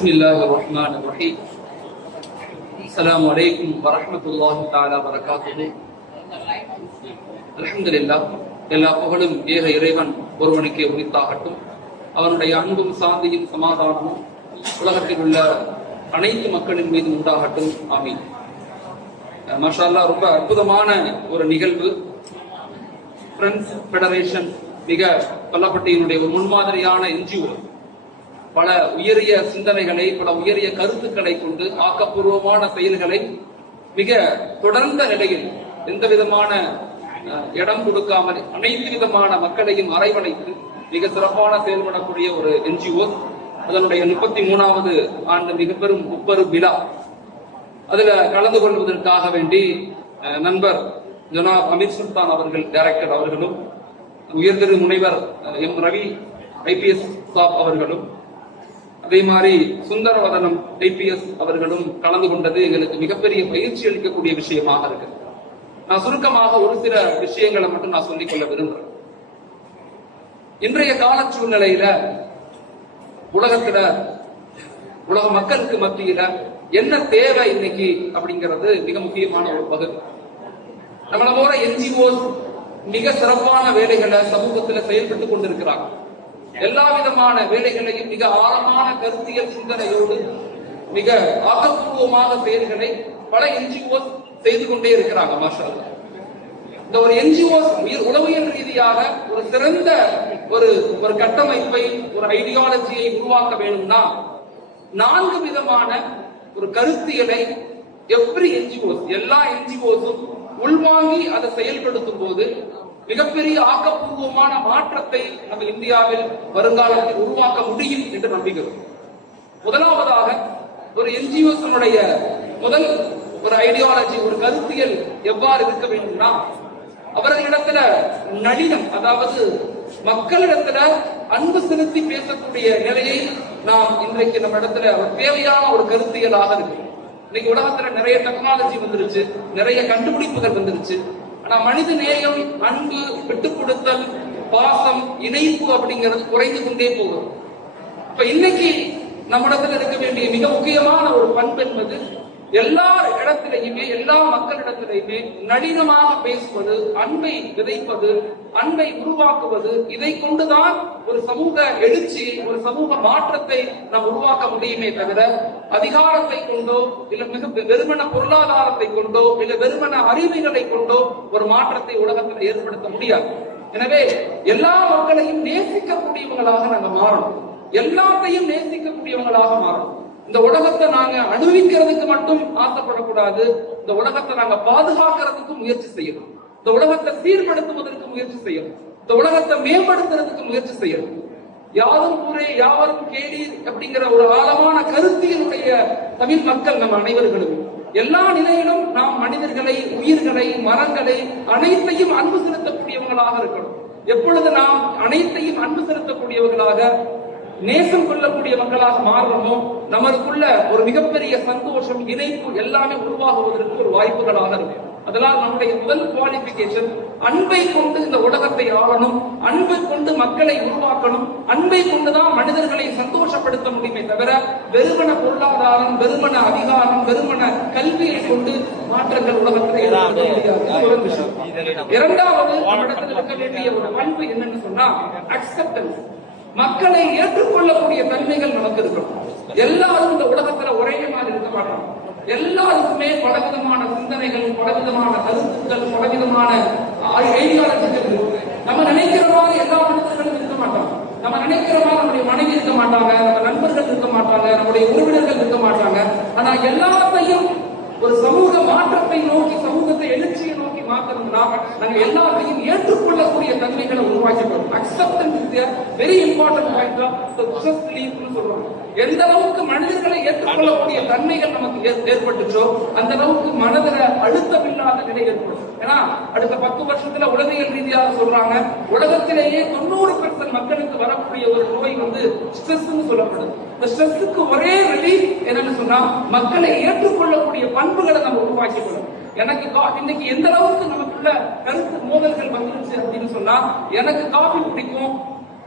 بسم الله الرحمن الرحيم. السلام عليكم ورحمة الله تعالى وبركاته. அல்ஹம்துலில்லாஹ், எல்லா புகழும் ஏக இறைவன் ஒருவனுக்கே உரித்தாகட்டும். அவனுடைய அன்பும் சாந்தியும் சமாதானமும் உலகத்தில் உள்ள அனைத்து மக்களின் மீது உண்டாகட்டும். ஆமீன். மாஷா அல்லாஹ், ரொம்ப அற்புதமான ஒரு நிகழ்வு. ஃப்ரெண்ட்ஸ் ஃபெடரேஷன் மிக பல்லப்பட்டியினுடைய ஒரு முன்மாதிரியான என்ஜிஓ பல உயரிய சிந்தனைகளை, பல உயரிய கருத்துக்களை கொண்டு ஆக்கப்பூர்வமான செயல்களை மிக தொடர்ந்த நிலையில் எந்த விதமான இடம் கொடுக்காமல் அனைத்து விதமான மக்களையும் அரவணைத்து மிக சிறப்பான செயல்படக்கூடிய ஒரு என்ஜிஓ. அதனுடைய 33வது ஆண்டு மிக பெரும் முப்பெரு விழா. அதுல கலந்து கொள்வதற்காக வேண்டி நண்பர் ஜனாப் அமீர் சுல்தான் அவர்கள், டைரக்டர் அவர்களும், உயர்திரு முனைவர் எம் ரவி IPS சாப் அவர்களும், அதே மாதிரி சுந்தரவதனம் IPS அவர்களும் கலந்து கொண்டது எங்களுக்கு மிகப்பெரிய பயிற்சி அளிக்கக்கூடிய விஷயமாக இருக்கு. நான் சுருக்கமாக ஒரு சில விஷயங்களை மட்டும் நான் சொல்லிக்கொள்ள விரும்புறேன். இன்றைய கால சூழ்நிலையில உலக மக்களுக்கு மத்தியில என்ன தேவை இன்னைக்கு அப்படிங்கிறது மிக முக்கியமான ஒரு பகுதி. நம்மள போற NGOs மிக சிறப்பான வேலைகளை சமூகத்துல செயல்பட்டுக் கொண்டிருக்கிறாங்க. எல்லா விதமான வேலைகளையும் மிக ஆழமான கருத்தியல் சிந்தனையோடு மிக ஆக்கப்பூர்வமாக செயல்களை பல NGOs செய்து கொண்டே இருக்கிறாங்க. மாஷா அல்லாஹ், இந்த ஒரு NGOs உளவியல் ரீதியாக ஒரு சிறந்த ஒரு கட்டமைப்பை, ஒரு ஐடியாலஜியை உருவாக்க வேணும்னா 4 விதமான ஒரு கருத்தியலை எல்லா NGOஸும் உள்வாங்கி அதை செயல்படுத்தும் போது மிகப்பெரிய ஆக்கப்பூர்வமான மாற்றத்தை நம்ம இந்தியாவில் வருங்காலத்தில் உருவாக்க முடியும் என்று நம்புகிறோம். முதலாவதாக ஒரு NGOஸனுடைய முதல் ஒரு ஐடியாலஜி, ஒரு கருத்தியல் எவ்வாறு இருக்க வேண்டும்னா, அவர்களிடத்துல நளினம், அதாவது மக்களிடத்துல அன்பு செலுத்தி பேசக்கூடிய நிலையை நாம் இன்றைக்கு நம்ம இடத்துல தேவையான ஒரு கருத்தியலாக இருக்கு. இன்னைக்கு உலகத்துல நிறைய டெக்னாலஜி வந்துருச்சு, நிறைய கண்டுபிடிப்புகள் வந்துருச்சு. ஆனா மனித நேயம், அன்பு, விட்டுக் கொடுத்தல், பாசம், இணைப்பு அப்படிங்கிறது குறைந்து கொண்டே போகும். இப்ப இன்னைக்கு நம்ம இடத்துல இருக்க வேண்டிய மிக முக்கியமான ஒரு பண்பு என்பது எல்லா இடத்திலையுமே, எல்லா மக்களிடத்திலையுமே நளினமாக பேசுவது, அன்பை விதைப்பது, அன்பை உருவாக்குவது. இதை கொண்டுதான் ஒரு சமூக எழுச்சி, ஒரு சமூக மாற்றத்தை நாம் உருவாக்க முடியுமே தவிர அதிகாரத்தை கொண்டோ, இல்ல மிக வெறுமன பொருளாதாரத்தை கொண்டோ, இல்ல வெறுமன அறிவுகளை கொண்டோ ஒரு மாற்றத்தை உலகத்தில் ஏற்படுத்த முடியாது. எனவே எல்லா மக்களையும் நேசிக்கக்கூடியவங்களாக நாங்க மாறணும், எல்லாத்தையும் நேசிக்கக்கூடியவங்களாக மாறணும். இந்த உலகத்தை நாங்க அனுபவிக்கிறதுக்கு மட்டும் ஆசைப்படக்கூடாது, இந்த உலகத்தை நாங்க பாதுகாக்கிறதுக்கு முயற்சி செய்யணும், இந்த உலகத்தை சீர்படுத்துவதற்கு முயற்சி செய்யணும், இந்த உலகத்தை மேம்படுத்துறதுக்கு முயற்சி செய்யணும். யாரும் ஊரே யாவரும் கேளீர் அப்படிங்கிற ஒரு ஆழமான கருத்தியலுடைய தமிழ் மக்கள் நம்ம அனைவர்களும் எல்லா நிலையிலும் நாம் மனிதர்களை, உயிர்களை, மரங்களை அனைத்தையும் அன்பு செலுத்தக்கூடியவங்களாக இருக்கணும். எப்பொழுது நாம் அனைத்தையும் அன்பு செலுத்தக்கூடியவர்களாக, நேசம் கொள்ளக்கூடிய மக்களாக மாறுறோமோ நமக்குள்ள ஒரு மிகப்பெரிய சந்தோஷம், இணைப்பு எல்லாமே உருவாகுவதற்கு ஒரு வாய்ப்புகளாக இருக்கு. அதனால் நம்முடைய முதல் குவாலிபிகேஷன் அன்பை கொண்டு இந்த உலகத்தை ஆளணும், அன்பை கொண்டு மக்களை உருவாக்கணும், அன்பை கொண்டுதான் மனிதர்களை சந்தோஷப்படுத்த முடியுமே தவிர வெறுமன பொருளாதாரம், வெறுமன அதிகாரம், வெறுமன கல்வியை கொண்டு மாற்றங்கள் உலகத்தில் ஒரு விஷயம். இரண்டாவது நம்மிடத்தில் இருக்க வேண்டிய ஒரு பண்பு என்னன்னு சொன்னா அக்செப்டன்ஸ். மக்களை ஏற்றுக்கொள்ளக்கூடிய தன்மைகள் நமக்கு இருக்கணும். எல்லாரும் இந்த உலகத்துல ஒரே மாதிரி இருக்க மாட்டோம். எல்லாருக்குமே பலவிதமான சிந்தனைகள், பலவிதமான கருத்துக்கள், பலவிதமான ஐடியாலஜிகள் இருக்கு. நம்ம நினைக்கிற மாதிரி எல்லா மனிதர்களும் இருக்க மாட்டாங்க. நம்ம நினைக்கிற மாதிரி நம்முடைய மனைவி இருக்க மாட்டாங்க, நம்ம நண்பர்கள் இருக்க மாட்டாங்க, நம்முடைய உறவினர்கள் இருக்க மாட்டாங்க. ஆனா எல்லாத்தையும் ஒரு சமூக மாற்றத்தை நோக்கி, சமூகத்தை எழுச்சியை நோக்கி மாற்றணும்னா நாங்க எல்லாத்தையும் ஏற்றுக்கொள்ளக்கூடிய தன்மைகளை உருவாக்கணும். Acceptance is a very important point of the success belief னு சொல்றோம். எந்த அளவுக்கு மனிதர்களை ஏற்றுக்கொள்ளக்கூடிய தன்மைகள் நமக்கு ஏற்பட்டுச்சோ அந்த அளவுக்கு மனதில அழுத்தமில்லாத நிலை ஏற்படும். ஏன்னா அடுத்த 10 வருஷத்துல உளவியல் ரீதியாக சொல்றாங்க, உலகத்திலேயே 90% மக்களுக்கு வரக்கூடிய ஒரு நோய் ஸ்ட்ரெஸ்ன்னு சொல்லப்படுது. இந்த ஸ்ட்ரெஸ்ஸுக்கு ஒரே ரிலீஃப் என்னன்னு சொன்னா மக்களை ஏற்றுக்கொள்ளக்கூடிய பண்புகளை நம்ம உருவாக்கிக்கணும். எனக்கு இன்னைக்கு எந்த அளவுக்கு நமக்குள்ள கருத்து மோதல்கள் வந்துருச்சு அப்படின்னு சொன்னா, எனக்கு காஃபி பிடிக்கும்,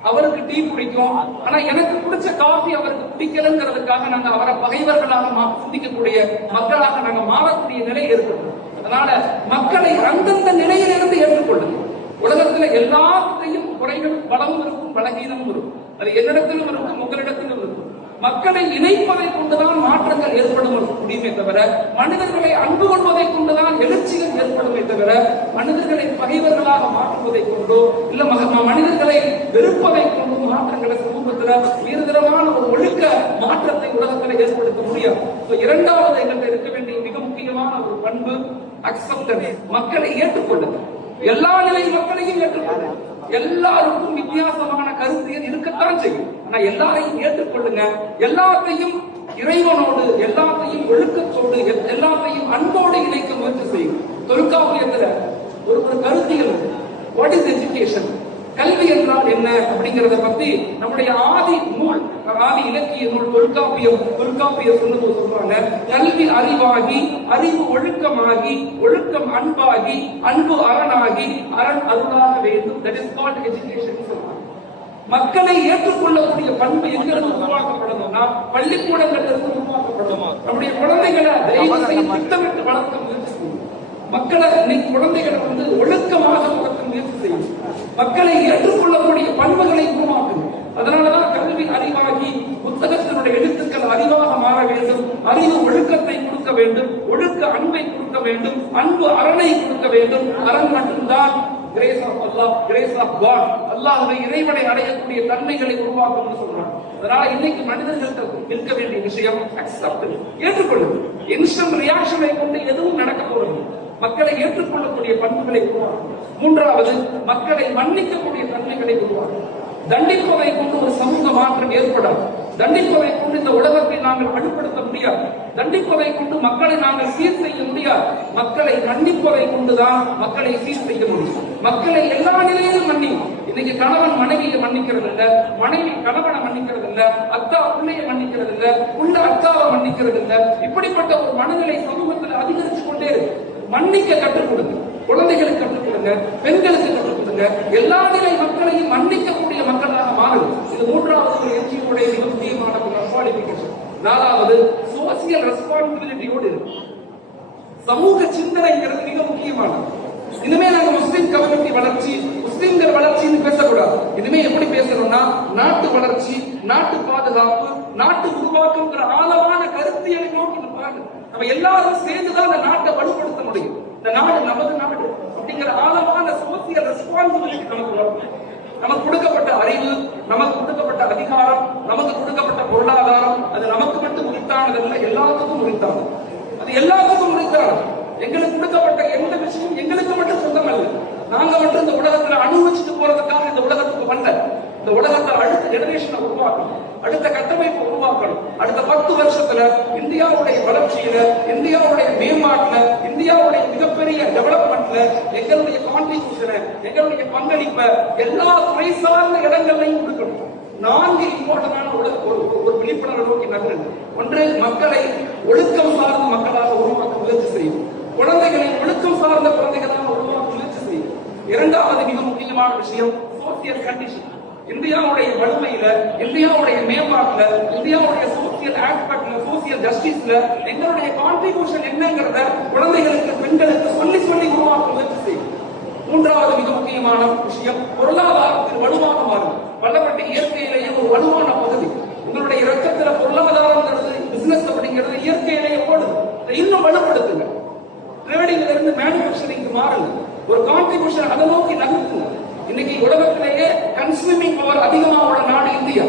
அவருக்கு டீ பிடிக்கும், ஆனா எனக்கு பிடிச்ச காஃபி அவருக்கு பிடிக்கலங்கிறதுக்காக நாங்க அவரை பகைவர்களாக சிந்திக்கக்கூடிய மக்களாக நாங்க மாறக்கூடிய நிலை ஏற்படும். அதனால மக்களை அந்தந்த நிலையிலிருந்து ஏற்றுக்கொள்ளுங்க. உலகத்துல எல்லாத்தையும் குறைகள் பலமும் இருக்கும், பலகீனமும் இருக்கும். அது என்னிடத்திலும் இருக்கும், உங்களிடத்திலும் இருக்கும். மக்களை இணைப்பதை கொண்டுதான் மாற்றங்கள் ஏற்படும் முடியுமே தவிர, மனிதர்களை அன்பு கொள்வதை கொண்டுதான் எழுச்சிகள் ஏற்படுமே தவிர, மனிதர்களை பகைவர்களாக மாற்றுவதை கொண்டோ இல்ல மனிதர்களை வெறுப்பதை கொண்டு மாற்றங்களை சமூகத்துல உயர்தரமான ஒரு ஒழுக்க மாற்றத்தை உலகத்தில் ஏற்படுத்த முடியாது. இரண்டாவது எங்களுக்கு இருக்க வேண்டிய மிக முக்கியமான ஒரு பண்பு அக்செப்டன்ஸ். மக்களை ஏற்றுக்கொள்ளுங்க. எல்லா நிலை மக்களையும் ஏற்றுக்கொள்ளுங்க. எல்லாருக்கும் வித்தியாசமான கருத்து இருக்கத்தான் செய்யும். ஆனா எல்லாரையும் ஏற்றுக்கொள்ளுங்க. எல்லாத்தையும் இறைவனோடு, எல்லாத்தையும் ஒழுக்கத்தோடு, எல்லாத்தையும் அன்போடு இணைக்க முயற்சி செய்யும். தொல்காப்பியத்துல ஒரு கருத்தியல், வாட் இஸ் எஜுகேஷன், கல்வி என்றால் என்ன அப்படிங்கறத பத்தி நம்முடைய ஆதி நூல், ஆதி இலக்கிய நூல் தொல்காப்பியம் சொல்றாங்க. கல்வி அறிவாகி, அறிவு ஒழுக்கமாகி, ஒழுக்கம் அன்பாகி, அன்பு அரணாகி, அரண் அருளாக வேண்டும். That is called education. மக்களை ஏற்றுக்கொள்ளக்கூடிய பண்பு எங்கிருந்து உருவாக்கப்படணும்னா பள்ளிக்கூடங்கள்ல இருந்து உருவாக்கப்படணும். நம்முடைய குழந்தைகளை தயவு செய்து திட்டமிட்டு வளர்க்க முயற்சி செய்யும். மக்களை குழந்தைகளை ஒழுக்கமாக வளர்க்க முயற்சி செய்யும். மக்களை ஏற்றுக்கொள்ளக்கூடிய பண்புகளை உருவாக்கும். அதனாலதான் கல்வி அறிவாகி, புத்தகத்தினுடைய எழுத்துக்கள் அறிவாக மாற வேண்டும். அறிவு ஒழுக்கத்தை கொடுக்க வேண்டும், ஒழுக்க அன்பை கொடுக்க வேண்டும், அன்பு அரணை கொடுக்க வேண்டும். அரண் மட்டும்தான் grace of Allah, grace of God, அல்லாஹ்வை இறைவனை அடையக்கூடிய தன்மைகளை உருவாக்கும் சொல்றாங்க. அதனால இன்னைக்கு மனிதர்களுக்கு இருக்க வேண்டிய விஷயம் அக்செப்ட், ஏற்றுக்கொள்ளுது. இன்ஸ்டன்ட் ரியாக்ஷனை கொண்டு எதுவும் நடக்க போறது. மக்களை ஏற்றுக்கொள்ளக்கூடிய பண்புகளை உருவாக்கும். மூன்றாவது, மக்களை மன்னிக்கக்கூடிய தன்மைகளை உருவாக்கும். தண்டிப்பதை கொண்டு ஒரு சமூக மாற்றம் ஏற்படாது. தண்டிப்பதை கொண்டு இந்த உலகத்தை நாங்கள் வலுப்படுத்த முடியாது. தண்டிப்பதை கொண்டு மக்களை நாங்கள் சீர் செய்ய முடியாது. மக்களை மன்னிப்பதை கொண்டுதான் மக்களை சீர் செய்ய முடியும். மக்களை எல்லா நிலையிலும் மன்னிக்கும். இன்னைக்கு கணவன் மனைவியை மன்னிக்கிறது இல்ல, மனைவி கணவனை மன்னிக்கிறது இல்ல, அத்தா பிள்ளையை மன்னிக்கிறது இல்ல, புள்ள அத்தாவை மன்னிக்கிறது இல்ல. இப்படிப்பட்ட ஒரு மனநிலை சமூகத்தில் அதிகரிச்சு கொண்டே இருக்கு. மன்னிக்க கற்றுக் கொடுங்க. குழந்தைகளுக்கு கற்றுக் கொடுங்க, பெண்களுக்கு கற்றுக் கொடுங்க. எல்லா நிலை மக்களையும் மன்னிக்கக்கூடிய மக்களாக மாறுது. இது மூன்றாவது ஒரு என்ஜிஓடைய மிக முக்கியமான குவாலிஃபிகேஷன். நாலாவது, சோசியல் ரெஸ்பான்சிபிலிட்டியோடு இருக்கு. சமூக சிந்தனைங்கிறது மிக முக்கியமானது. இனிமே நாங்க முஸ்லிம் கம்யூனிட்டி வளர்ச்சி, முஸ்லிம்கள் வளர்ச்சின்னு பேசக்கூடாது. இனிமே எப்படி பேசணும்னா நாட்டு வளர்ச்சி, நாட்டு பாதுகாப்பு, நாட்டு உருவாக்குங்கிற ஆழமான கருத்தியலை நோக்கி நம்ம எல்லாரும் சேர்ந்துதான் அந்த நாட்டை வலுப்படுத்த முடியும். இந்த நாடு நமது நாடு அப்படிங்கிற ஆழமான சோசியல் ரெஸ்பான்சிபிலிட்டி நமக்கு வரும். நமக்கு கொடுக்கப்பட்ட அறிவு, நமக்கு கொடுக்கப்பட்ட அதிகாரம், நமக்கு கொடுக்கப்பட்ட பொருளாதாரம், அது நமக்கு மட்டும் உரித்தானதல்ல, எல்லாத்துக்கும் உரித்தானது. அது எல்லாத்துக்கும் உரித்தானது. எங்களுக்கு கொடுக்கப்பட்ட எந்த விஷயம் எங்களுக்கு மட்டும் சொந்தம் அல்ல. நாங்க மட்டும் இந்த உலகத்துல அனுபவிச்சுட்டு போறதுக்காக இந்த உலகத்துக்கு வந்த, இந்த உலகத்தை அடுத்த ஜெனரேஷனை உருவாக்கணும், அடுத்த கட்டமைப்பை உருவாக்கணும். அடுத்த 10 வருஷத்துல இந்தியாவுடைய வளர்ச்சியில, இந்தியாவுடைய மேம்பாட்டுல, இந்தியாவுடைய மிகப்பெரிய டெவலப்மெண்ட்ல எங்களுடைய கான்ட்ரிபியூஷனை, எங்களுடைய பங்களிப்பை எல்லா துறை சார்ந்த இடங்களையும் கொடுக்கணும். 4 இம்பார்ட்டன்டான ஒரு விழிப்புணர்வை நோக்கி நகருங்க. ஒன்று, மக்களை ஒழுக்கம் சார்ந்த மக்களாக உருவாக்க முயற்சி செய்யும். குழந்தைகளை ஒழுக்கம் சார்ந்த குழந்தைகளாக உருவாக்க முயற்சி செய்யும். இரண்டாவது மிக முக்கியமான விஷயம் சோசியல் கண்டிஷன். இந்தியாவுடைய வலிமையில, இந்தியாவுடைய மேம்பாட்டுல, இந்தியாவுடைய சோசியல் ஆஸ்பெக்ட்ல, சோசியல் ஜஸ்டிஸ்ல எங்களுடைய கான்ட்ரிபியூஷன் என்னங்கிறத குழந்தைகளுக்கு, பெண்களுக்கு சொல்லி உருவாக்க முயற்சி செய்யும். மூன்றாவது மிக முக்கியமான விஷயம் பொருளாதாரத்தில் வலுவாக மாறும். பலப்பட்ட இயற்கையிலேயே ஒரு வலுவான பகுதி. உங்களுடைய இரத்தத்துல பொருளாதாரங்கிறது, பிசினஸ் அப்படிங்கிறது இயற்கையிலேயே ஓடுது. இன்னும் வலுப்படுத்துங்க. ட்ரேடிங்ல இருந்து மேனுஃபேக்சரிங் மாறுங்க. ஒரு கான்ட்ரிபியூஷன் அதை நோக்கி நகர்த்துங்க. இன்னைக்கு உலகத்திலேயே கன்சூமிங் பவர் அதிகமாக உள்ள நாடு இந்தியா.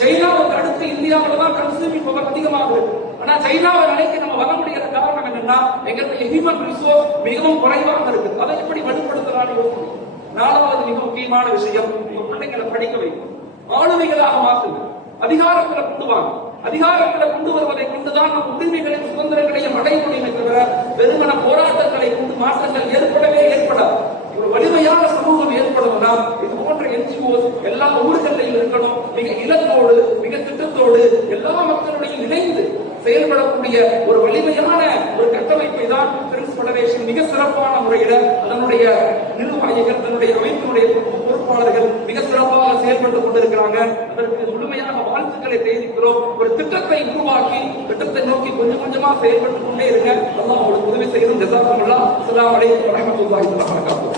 சைனாவுக்கு அடுத்து இந்தியாவில தான் கன்சூமிங் பவர் அதிகமாக இருக்கு. ஆனா சைனாவை நிலைக்கு நம்ம வர முடியாத காரணம் என்னன்னா, எங்களுடைய ஹியூமன் ரிசோர்ஸ் மிகவும் குறைவாக இருக்கு. அதை எப்படி வலுப்படுத்தலாம்னு யோசிக்கணும். நாலாவது மிக முக்கியமான விஷயம், உங்க பிள்ளைங்களை படிக்க வைக்கும். ஆளுமைகளாக மாற்றுங்க. அதிகாரத்துல கொண்டு வாங்க. அதிகாரத்துல கொண்டு வருவதை கொண்டுதான் நம் உரிமைகளையும் சுதந்திரங்களையும் அடைய முடியுமே தவிர வெறுமன போராட்டங்களை கொண்டு மாற்றங்கள் ஏற்படவே ஏற்படாது. ஒரு வலிமையான சமூகம் ஏற்படும்னா இது போன்ற என்ஜிஓஸ் எல்லா ஊர்களிலும் இருக்கணும். மிக இலக்கோடு, மிக திட்டத்தோடு எல்லா மக்களுடையும் இணைந்து செயல்படக்கூடிய ஒரு வலிமையான ஒரு கட்டமைப்பை தான் பிரெண்ட்ஸ் ஃபெடரேஷன் மிக சிறப்பான முறையில அதனுடைய நிர்வாகிகள், தன்னுடைய அமைப்பினுடைய பொறுப்பாளர்கள் மிக சிறப்பாக செயல்பட்டுக் கொண்டிருக்கிறாங்க. அதற்கு முழுமையாக வாழ்த்துக்களை தெரிவிக்கிறோம். ஒரு திட்டத்தை உருவாக்கி திட்டத்தை நோக்கி கொஞ்சம் கொஞ்சமா செயல்பட்டுக் கொண்டே இருங்க. அல்லாஹ் உங்களுக்கு உதவி செய்யணும். ஜஸாக்குமுல்லாஹ். அஸ்ஸலாமு அலைக்கும் வரஹ்மத்துல்லாஹி வபரகாத்துஹு.